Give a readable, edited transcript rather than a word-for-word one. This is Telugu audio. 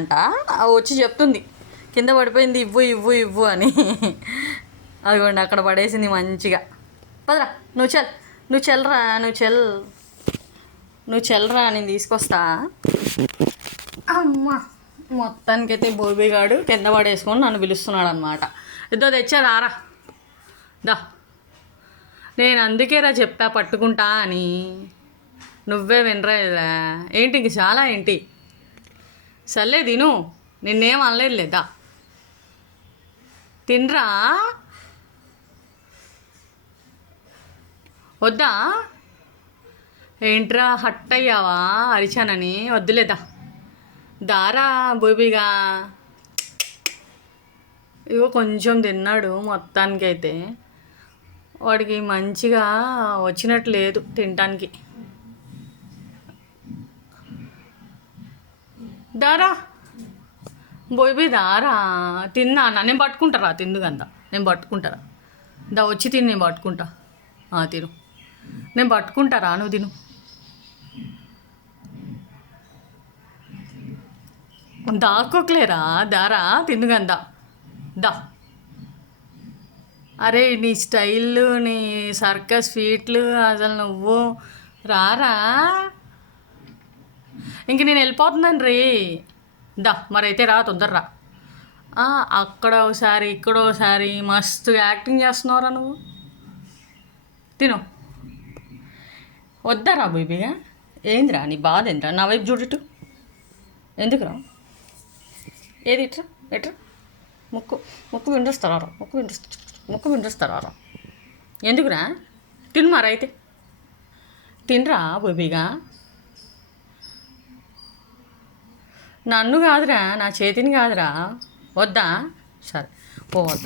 అంట వచ్చి చెప్తుంది కింద పడిపోయింది, ఇవ్వు ఇవ్వు ఇవ్వు అని. అదిగోండి అక్కడ పడేసింది మంచిగా. పదరా నువ్వు చెల్లరా నువ్వు చెల్లరా నేను తీసుకొస్తా. అమ్మ మొత్తానికైతే బోబీగాడు కింద పడేసుకొని నన్ను పిలుస్తున్నాడు అనమాట. ఇద్దో తెచ్చా రారా దా. నేను అందుకేరా చెప్పా పట్టుకుంటా అని, నువ్వే వినరా. ఏంటి ఇంక చాలా ఏంటి? సర్లే తిను, నిన్నేం అనలేదు లేదా, తినరా. వద్దా? ఏంట్రా హట్ అయ్యావా అరిచానని? వద్దులేదా, దారా బోబీగా. ఇగో కొంచెం తిన్నాడు మొత్తానికైతే. వాడికి మంచిగా వచ్చినట్టు లేదు తినటానికి. దారా బోబీ దారా, తిన్నా. నేను పట్టుకుంటారా తిందుకంతా, నేను పట్టుకుంటారా. దా వచ్చి తిని నేను పట్టుకుంటా. తిను, నేను పట్టుకుంటారా, నువ్వు తిను. దాక్కోకలేరా, దారా తిందుకందా దా. అరే నీ స్టైల్, నీ సర్కస్ ఫీట్లు అసలు నువ్వు రారా. ఇంక నేను వెళ్ళిపోతున్నాను రే. దా మరైతే రా, తొందరరా. అక్కడ ఒకసారి ఇక్కడ ఒకసారి మస్తు యాక్టింగ్ చేస్తున్నావురా నువ్వు. తిను. వద్దారా బేబీగా. ఏందిరా నీ బాధ ఏంద్రా? నా వైపు చూడటు ఎందుకురా? ఏది ఇట్రా ఎట్రా. ముక్కు విండుస్తారా, ముక్కు విండుస్తారా. ఎందుకురా? తిను మరైతే తినరా బేబీగా. నన్ను కాదురా, నా చేతిని కాదురా. వద్దా? సరే వద్దా.